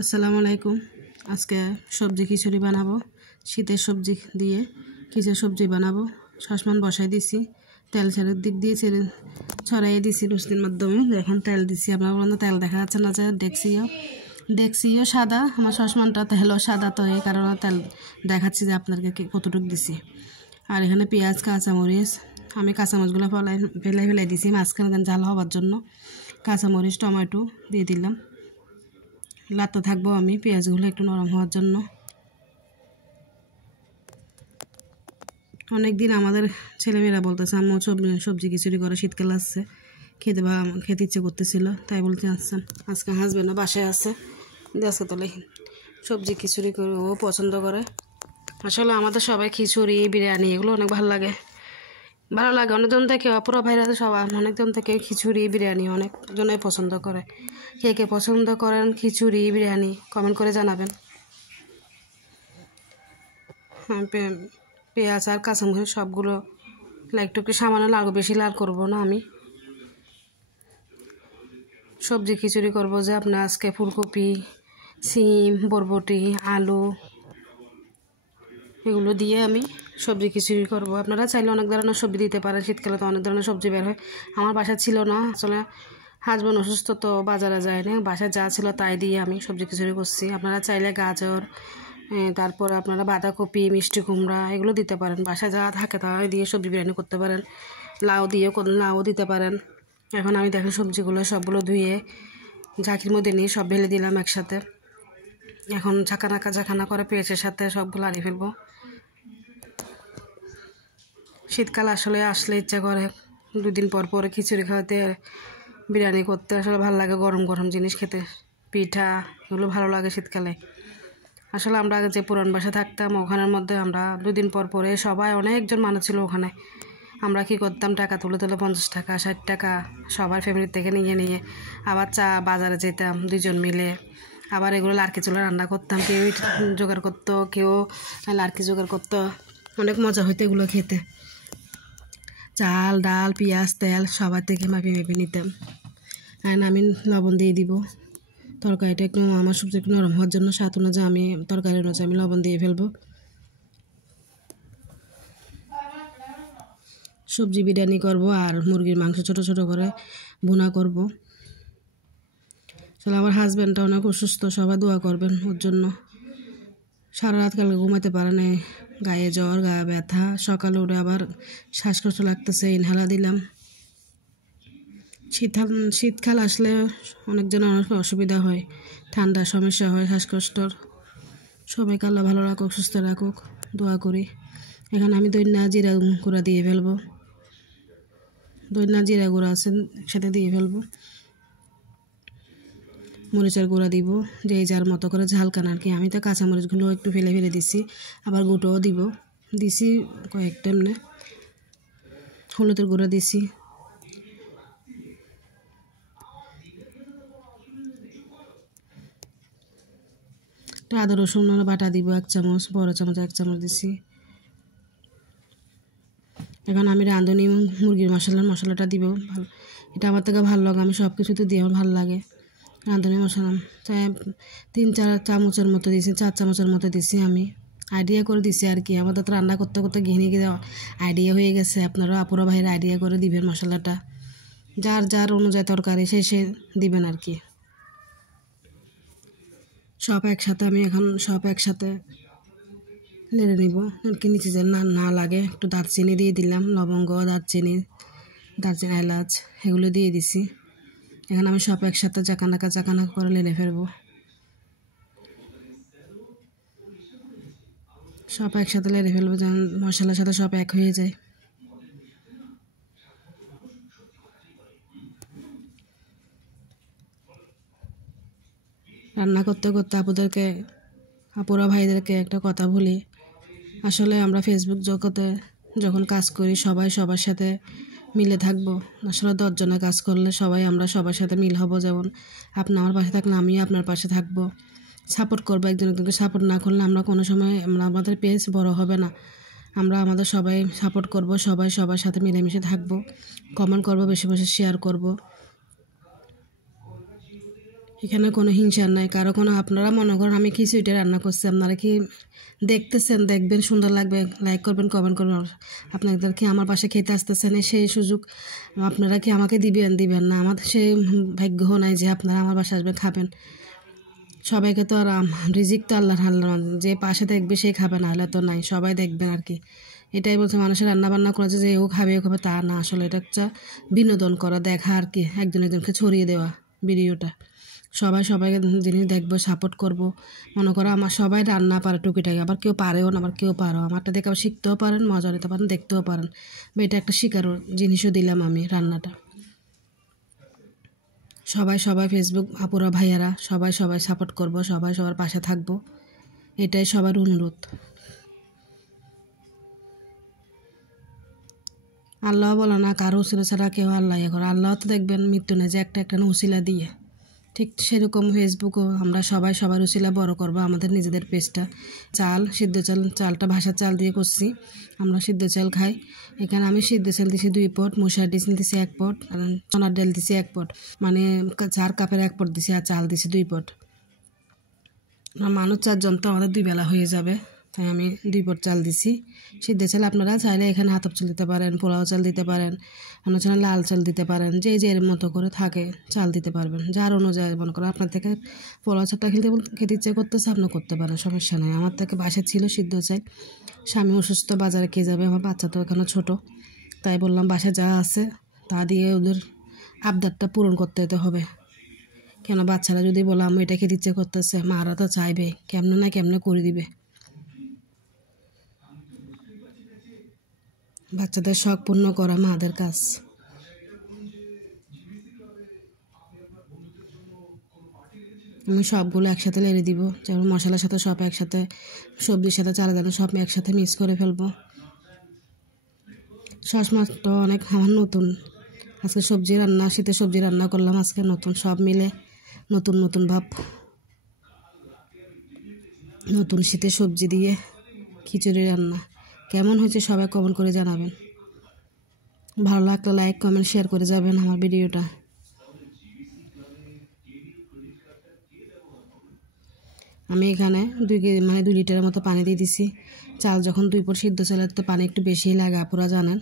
আসসালামু আলাইকুম। আজকে সবজি খিচুড়ি বানাবো। শীতের সবজি দিয়ে খিচুড়ি সবজি বানাবো। সসপ্যান বসাই দিছি, তেল ছেড়ে দিক দিয়ে ছড়াইয়ে দিছি রুস্তির মাধ্যমে। এখন তেল দিছি, আপনার বলেন তেল দেখা যাচ্ছে না যে দেখছিও সাদা, আমার সসপ্যানটা তেলও সাদা, তো এই কারণে তেল দেখাচ্ছি যে আপনাদেরকে কতটুকু দিছি। আর এখানে পেঁয়াজ, কাঁচামরিচ, আমি কাঁচামরিচগুলো ফেলাই দিছি মাঝখানে ঝাল হওয়ার জন্য। কাঁচামরিচ, টমেটো দিয়ে দিলাম, লাড়তে থাকবো আমি পেঁয়াজগুলো একটু নরম হওয়ার জন্য। অনেক দিন আমাদের ছেলেমেয়েরা বলতেছে আম্মু সবজি খিচুড়ি করে, শীতকাল আসছে, খেতে ইচ্ছে করতেছিল, তাই বলতে আসছেন। আজকে হাজব্যান্ডও বাসায় আছে, আজকে তাহলে সবজি খিচুড়ি করে ও পছন্দ করে। আসলে আমাদের সবাই খিচুড়ি, বিরিয়ানি এগুলো অনেক ভালো লাগে। অনেকজন থেকে পুরো ভাইরা সবাই অনেকজন থেকে খিচুড়ি, বিরিয়ানি অনেকজনে পছন্দ করে। কে কে পছন্দ করেন খিচুড়ি, বিরিয়ানি কমেন্ট করে জানাবেন। পেঁয়াজ আর কাঁচামরিচ সবগুলো একটু সামান্য লাগবে, বেশি লাল করবো না। আমি সবজি খিচুড়ি করবো যে আপনার আজকে ফুলকপি, সিম, বরবটি, আলু এগুলো দিয়ে আমি সবজি খিচুড়ি করবো। আপনারা চাইলে অনেক ধরনের সবজি দিতে পারেন, শীতকালে তো অনেক ধরনের সবজি বের হয়। আমার বাসা ছিল না, আসলে হাজব্যান্ড অসুস্থ, তো বাজারে যায় না, বাসায় যা ছিল তাই দিয়ে আমি সবজি খিচুড়ি করছি। আপনারা চাইলে গাজর, তারপর আপনারা বাঁধাকপি, মিষ্টি কুমড়া এগুলো দিতে পারেন, বাসায় যা থাকে তাই দিয়ে সবজি বিরিয়ানি করতে পারেন। লাউ দিতে পারেন। এখন আমি দেখেন সবজিগুলো সবগুলো ধুয়ে ঝাঁকির মধ্যে নিয়ে সব ঢেলে দিলাম একসাথে। এখন ঝাঁকানা করে পেঁয়াজের সাথে সবগুলো আড়িয়ে ফেলবো। শীতকাল আসলে ইচ্ছা করে দুদিন পর পরে খিচুড়ি খাওয়াতে, বিরিয়ানি করতে। আসলে ভালো লাগে গরম গরম জিনিস খেতে, পিঠা এগুলো ভালো লাগে শীতকালে। আসলে আমরা আগে যে পুরান বাসায় থাকতাম, ওখানের মধ্যে আমরা দুদিন পর পরে সবাই অনেকজন মানুষ ছিল ওখানে। আমরা কি করতাম, টাকা তুলে 50 টাকা, 60 টাকা সবার ফ্যামিলির থেকে নিয়ে আবার বাজারে যেতাম দুজন মিলে। আবার এগুলো লাড়কি চুলা রান্না করতাম, কেউ জোগাড় করতো, কেউ লাড়কি জোগাড় করতো। অনেক মজা হইতো এগুলো খেতে। চাল, ডাল, পেঁয়াজ, তেল সবার থেকে মেপে নিতাম। আমি লবণ দিয়ে দিব। তরকারিটা একটু আমার সবজি একটু নরম হওয়ার জন্য স্বাদ অনুযায়ী তরকারি অনুযায়ী আমি লবণ দিয়ে ফেলবো। সবজি বিরিয়ানি করব আর মুরগির মাংস ছোট ছোট করে ভুনা করব। আসলে আমার হাজব্যান্ডটা অনেক অসুস্থ, সবাই দোয়া করবেন ওর জন্য। সারা রাত কালকে ঘুমাতে পারে না, গায়ে জ্বর, গায়ে ব্যথা, সকালে উঠে আবার শ্বাসকষ্ট লাগতেছে, ইনহেলার দিলাম। শীতকাল আসলে অনেকজন অনেক অসুবিধা হয়, ঠান্ডার সমস্যা হয়, শ্বাসকষ্টর। সবাইকে আল্লাহ ভালো রাখুক, সুস্থ রাখুক, দোয়া করি। এখানে আমি দইনা জিরা গুঁড়া দিয়ে ফেলবো, দইনা জিরা গুঁড়া আছে একসাথে দিয়ে ফেলবো। মরিচের গুঁড়া দিব, যে যার মতো করে ঝাল কান আর কি। আমি তো কাঁচামরিচগুলো একটু ফেলে দিছি, আবার গুঁটোও দিছি কয়েকটা এমনি। হলুদের গুঁড়া দিছি, আদা রসুন বাটা দিব 1 চামচ, বড় চামচ 1 চামচ দিছি। এখন আমি রাঁধুনি মুরগির মশলাটা দিব। এটা আমার থেকে ভালো লাগে, আমি সব কিছুতে দিয়ে আমার ভালো লাগে। রাঁধুনি মশলা 3-4 চামচের মতো দিয়েছি, 4 চামচের মতো দিছি। আমি আইডিয়া করে দিছি আর কি, আমাদের তো রান্না করতে করতে ঘিনে দেওয়া আইডিয়া হয়ে গেছে। আপনারাও আপুরা ভাইয়ের আইডিয়া করে দিবেন মশলাটা, যার অনুযায়ী তরকারি সে দিবেন আর কি। সব একসাথে নেড়ে নিব, কি নিচে যেন না লাগে। একটু দারচিনি দিয়ে দিলাম, লবঙ্গ, দারচিনি, এলাচ এগুলো দিয়ে দিছি। এখন আমি সব একসাথে জাকানা করে নেড়ে ফেলবো। সব একসাথে নেড়ে ফেলবো যেন মশলার সাথে সব এক হয়ে যায়। রান্না করতে করতে আপুরা ভাইদেরকে একটা কথা বলি, আসলে আমরা ফেসবুক জগতে যখন কাজ করি সবাই সবার সাথে মিলে থাকবো। আসলে 10 জনের কাজ করলে আমরা সবার সাথে মিল হব। যেমন আপনি আমার পাশে থাকলে আমিও আপনার পাশে থাকবো, সাপোর্ট করবো। একজনকে সাপোর্ট না করলে আমরা কোনো সময় আমাদের পেজ বড় হবে না। আমরা আমাদের সবাই সাপোর্ট করব, সবার সাথে মিলেমিশে থাকবো, কমেন্ট করব, বেশি শেয়ার করব। এখানে কোনো হিংসা নাই কারো কোনো। আপনারা মনে করেন আমি খিচুড়িটা রান্না করছি, আপনারা কি দেখতেছেন, দেখবেন, সুন্দর লাগবে, লাইক করবেন, কমেন্ট করবেন। আপনাদের কি আমার পাশে খেতে আসতেছেন, সেই সুযোগ আপনারা কি আমাকে দিবেন না? আমার সেই ভাগ্য নাই যে আপনারা আমার বাসায় আসবেন, খাবেন। সবাইকে তো আর রিজিক তো আল্লাহ যে পাশে দেখবে সেই খাবে, না হলে তো নাই, সবাই দেখবেন আর কি। এটাই বলছে, মানুষের রান্না বান্না করেছে যে ও খাবে তা না, আসলে এটা হচ্ছে বিনোদন করা, দেখা আর কি, একজনকে ছড়িয়ে দেওয়া ভিডিওটা। সবাইকে জিনিস দেখবো, সাপোর্ট করব। মনে করো আমার সবাই রান্না পারে টুকিটাকি, আবার কেউ পারেও না, আবার কেউ পারো, আমারটা দেখে আবার শিখতেও পারেন, মজা নিতে পারেন, দেখতেও পারেন। বা এটা একটা শিকার জিনিসও দিলাম আমি রান্নাটা। সবাই ফেসবুক আপুরা ভাইয়ারা সবাই সাপোর্ট করব, সবার পাশে থাকবো, এটাই সবার অনুরোধ। আল্লাহ বলে না কারো উসিলা ছাড়া কেউ আল্লাহ করে। আল্লাহ তো দেখবেন মৃত্যু নেই যে একটা উসিলা দিয়ে, ঠিক সেরকম ফেসবুকও আমরা সবার উসিলা বড় করবো আমাদের নিজেদের পেজটা। সিদ্ধ চালটা ভাসার চাল দিয়ে করছি, আমরা সিদ্ধ চাল খাই। এখানে আমি সিদ্ধ চাল দিছি 2 পট, মুসার ডিম দিছি 1 পট, চনার ডাল দিছি 1 পট, মানে 4 কাপের 1 পট দিছি, আর চাল দিছি 2 পট। মানুষ 4 জন তো আমাদের 2 বেলা হয়ে যাবে, তাই আমি 2 পট চাল দিছি। সিদ্ধ চাল আপনারা চাইলে এখানে হাতপ চাল দিতে পারেন, পোলাও চাল দিতে পারেন, অন্য চাল লাল চাল দিতে পারেন, যে এর মতো করে থাকে চাল দিতে পারবেন, যার অনুযায়ী মনে করেন। আপনার থেকে পোলাও চালটা খেতে ইচ্ছে করতেছে, আপনি করতে পারেন, সমস্যা নেই। আমার থেকে বাসায় ছিল সিদ্ধ চাল, স্বামী অসুস্থ, বাজারে কে যাবে, আমার বাচ্চা তো এখানে ছোট, তাই বললাম বাসায় যা আছে তা দিয়ে ওদের আবদারটা পূরণ করতে হবে। কেন বাচ্চারা যদি বলে আমি এটা খেতে ইচ্ছে করতেছে, মারা তো চাইবে, কেমনে করে দিবে। বাচ্চাদের শখ পূর্ণ করা মাদের কাজ। আমি সবগুলো একসাথে লেড়ে দিব, যেমন মশলার সাথে সব একসাথে, সবজির সাথে চালা দানা সব একসাথে মিক্স করে ফেলবো। সস মাছটা অনেক আমার নতুন, আজকে শীতের সবজি রান্না করলাম আজকে, নতুন সব মিলে নতুন ভাব, নতুন শীতের সবজি দিয়ে খিচুড়ি রান্না। কেমন হয়েছে সবাই কমেন্ট করে জানাবেন। ভালো লাগলে লাইক কমেন্ট শেয়ার করে যাবেন আমার ভিডিওটা। আমি এখানে 2 লিটারের মতো পানি দিয়ে দিছি। চাল যখন 2 পট সিদ্ধ চালের তো পানি একটু বেশিই লাগে, আপুরা জানেন,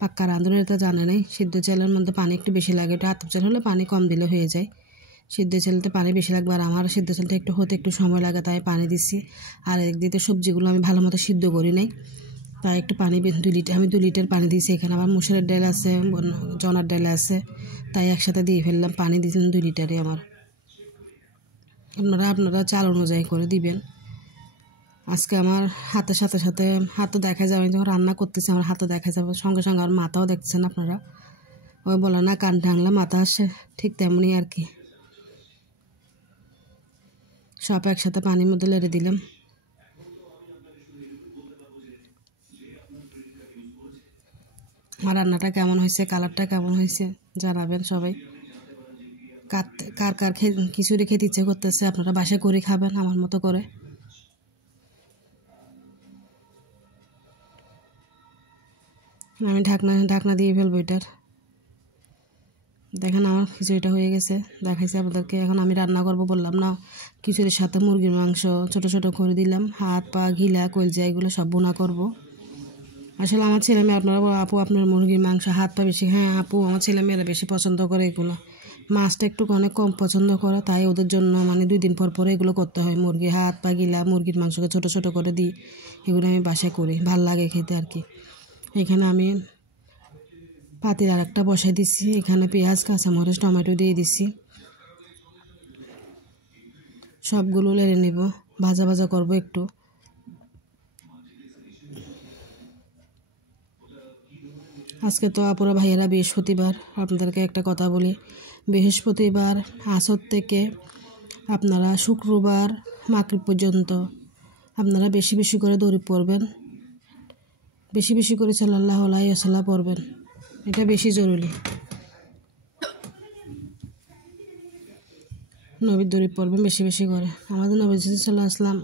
পাক্কা রাঁধুনের তো জানে নাই, সিদ্ধ চালের মধ্যে পানি একটু বেশি লাগে। এটা আতপ চাল হলে পানি কম দিলে হয়ে যায়, সিদ্ধ চালতে পানি বেশি লাগবে। আর আমার সিদ্ধ চালটা একটু হতে একটু সময় লাগে, তাই পানি দিচ্ছি। আর একদিকে সবজিগুলো আমি ভালো মতো সিদ্ধ করি নাই, তাই একটু পানি 2 লিটার পানি দিয়েছি। এখানে আবার মুসুরের ডাল আছে, চনার ডাল আছে, তাই একসাথে দিয়ে ফেললাম। পানি দিয়েছিলাম 2 লিটারে আমার। আপনারা চাল অনুযায়ী করে দিবেন। আজকে আমার হাতের সাথে হাতও দেখা যাবে, যখন রান্না করতেছি আমার হাতও দেখা যাবে, সঙ্গে আর মাথাও দেখছেন আপনারা। ওই বলে না কান টাংলা মাথা আসে, ঠিক তেমনি আর কি। সব একসাথে পানির মধ্যে লেড়ে দিলাম। আমার রান্নাটা কেমন হয়েছে, কালারটা কেমন হয়েছে জানাবেন সবাই। কার খিচুড়ি খেতে ইচ্ছে করতেছে আপনারা বাসায় করে খাবেন আমার মতো করে। আমি ঢাকনা দিয়ে ফেলবো এটার। দেখেন আমার খিচুড়িটা হয়ে গেছে, দেখাইছি আপনাদেরকে। এখন আমি রান্না করব, বললাম না, খিচুড়ির সাথে মুরগির মাংস ছোট করে দিলাম, হাত পা ঘিলা কলজা এগুলো সব বোনা করব। আসলে আমার ছেলেমেয়ে, আপনারা আপু আপনার মুরগির মাংস হাত পা বেশি, হ্যাঁ আপু আমার ছেলেমেয়েরা বেশি পছন্দ করে এগুলো। মাছটা একটু অনেক কম পছন্দ করে, তাই ওদের জন্য 2 দিন পর এগুলো করতে হয়। মুরগির হাত পা গিলা, মুরগির মাংসকে ছোট করে দিই, এগুলো আমি বাসায় করি, ভাল লাগে খেতে আর কি। এখানে আমি পাতিল আর একটা বসাই দিচ্ছি, এখানে পেঁয়াজ কাঁচামরিচ টমেটো দিয়ে দিচ্ছি। সবগুলো লেড়ে নেব, ভাজা করব একটু। আজকে তো আপুরা ভাইয়েরা বৃহস্পতিবার, আপনাদেরকে একটা কথা বলি, বৃহস্পতিবার আসর থেকে আপনারা শুক্রবার মাগরিব পর্যন্ত আপনারা বেশি করে দরুদ পড়বেন, বেশি করে সাল্লাল্লাহু আলাইহি ওয়াসাল্লাম পড়বেন, এটা বেশি জরুরি। নবীর দরুদ পড়বেন বেশি করে। আমাদের নবী সাল্লাল্লাহু আলাইহি ওয়াসাল্লাম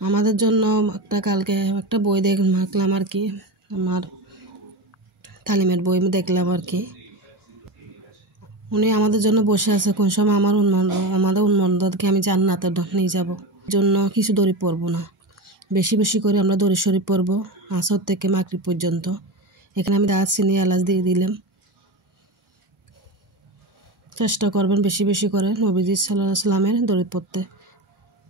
আমাদের জন্য কালকে একটা বই দেখলাম আর কি, আমার তালিমের বই দেখলাম আর কি। উনি আমাদের জন্য বসে আছে, কোন সময় আমাদের উন্মাদকে আমি জান্নাতে নিয়ে যাব। জন্য কিছু দড়ি পরবো না, বেশি বেশি করে আমরা দড়ি শরীফ পরবো আসর থেকে মাগরিব পর্যন্ত। এখানে আমি দারচিনি এলাচ দিয়ে দিলাম। চেষ্টা করবেন বেশি বেশি করে নবীজি সাল্লাল্লাহু আলাইহি সাল্লামের দড়ি পড়তে,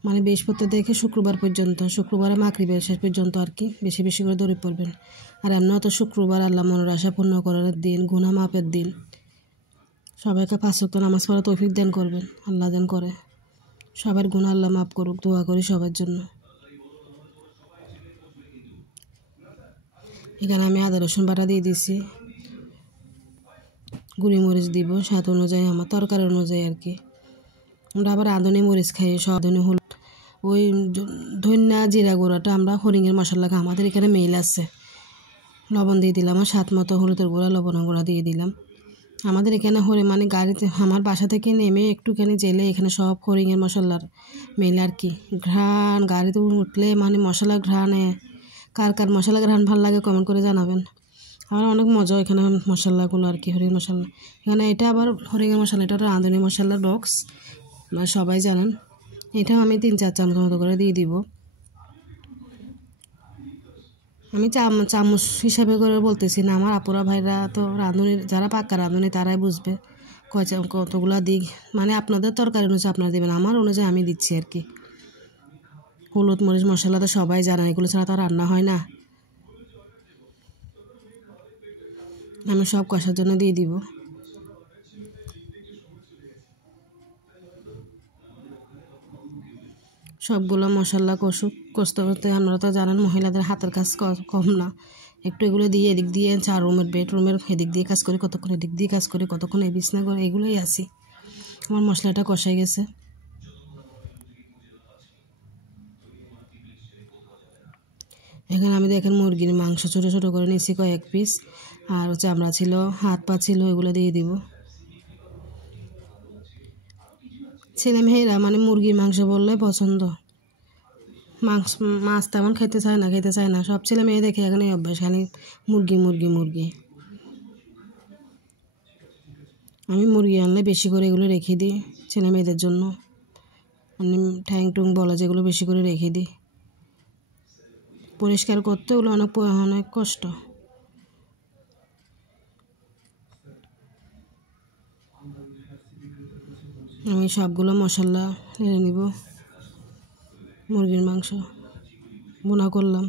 মানে বৃহস্পতি থেকে শুক্রবার পর্যন্ত, শুক্রবারে মাগরিবের শেষ পর্যন্ত আর কি বেশি বেশি করে দড়ি পড়বেন। আর এমনিও তো শুক্রবার আল্লাহ মনের আশা পূর্ণ করার দিন, গুনাহ মাপের দিন। সবাইকে 5 ওয়াক্ত নামাজ পড়ার তৌফিক দান করবেন, আল্লাহ দান করে। সবার গুনাহ আল্লাহ মাফ করুক, দোয়া করি সবার জন্য। এখানে আমি আদা রসুন বাটা দিয়ে দিছি, গুঁড়ি মরিচ দিব স্বাদ অনুযায়ী, আমার তরকারি অনুযায়ী আর কি। আমরা আবার রাঁধুনি মরিচ খাই, সব রাঁধুনি হলুদ, ওই ধনিয়া জিরা গুঁড়াটা আমরা হরিঙের মশলা খাই, আমাদের এখানে মিল আছে। লবণ দিয়ে দিলাম, আর স্বাদ মতো হলুদের গুঁড়া লবণের গুঁড়া দিয়ে দিলাম। আমাদের এখানে মানে গাড়িতে আমার বাসা থেকে নেমে একটুখানি জেলে এখানে সব হরিঙের মশলার মেলে আর কি। ঘ্রাণ গাড়িতে উঠলে মানে মশলা ঘ্রাণে, কার কার মশলা ঘ্রাণ ভালো লাগে কমেন্ট করে জানাবেন। আমার অনেক মজা এখানে মশলাগুলো আর কি, হরিং মশলা। এখানে এটা আবার হরিঙের মশলা, এটা রাঁধুনি মশলার বক্স, মানে সবাই জানেন। এটাও আমি 3-4 চামচ মতো করে দিয়ে দিব। আমি চামচ হিসাবে করে বলতেছি না, আমার আপুরা ভাইরা তো রাঁধুনি, যারা পাক্কা রাঁধুনি তারাই বুঝবে কতগুলো দিক, মানে আপনাদের তরকারি অনুযায়ী আপনারা দেবেন, আমার অনুযায়ী আমি দিচ্ছি আর কি। হলুদ মরিচ মশলা তো সবাই জানা, এগুলো ছাড়া তো রান্না হয় না। আমি সব কষার জন্য দিয়ে দিব। সবগুলো মশলা কষতে করতে আপনারা তো জানেন মহিলাদের হাতের কাজ কম না। একটু এগুলো দিয়ে এদিক দিয়ে 4 রুমের বেডরুমের এদিক দিয়ে কাজ করি কতক্ষণ, এদিক দিয়ে কাজ করি কতক্ষণ, এই বিছনা করে এগুলোই আসি। আমার মশলাটা কষাই গেছে। এখানে আমি দেখেন মুরগির মাংস ছোটো ছোটো করে নিয়েছি কয়েক পিস, আর চামড়া ছিল, হাত পা ছিল, এগুলো দিয়ে দিব। ছেলে মেয়েরা মানে মুরগির মাংস বললে পছন্দ, মাছ তেমন খেতে চায় না, সব ছেলে মেয়ে দেখে এখানে অভ্যাস, খালি মুরগি মুরগি মুরগি। আমি মুরগি আনলে বেশি করে এগুলো রেখে দিই ছেলে মেয়েদের জন্য, মানে ঠ্যাং টুং বলা যেগুলো বেশি করে রেখে দিই। পরিষ্কার করতে ওগুলো অনেক কষ্ট। আমি সবগুলো মশলা নিয়ে নিব। মুরগির মাংস বোনা করলাম।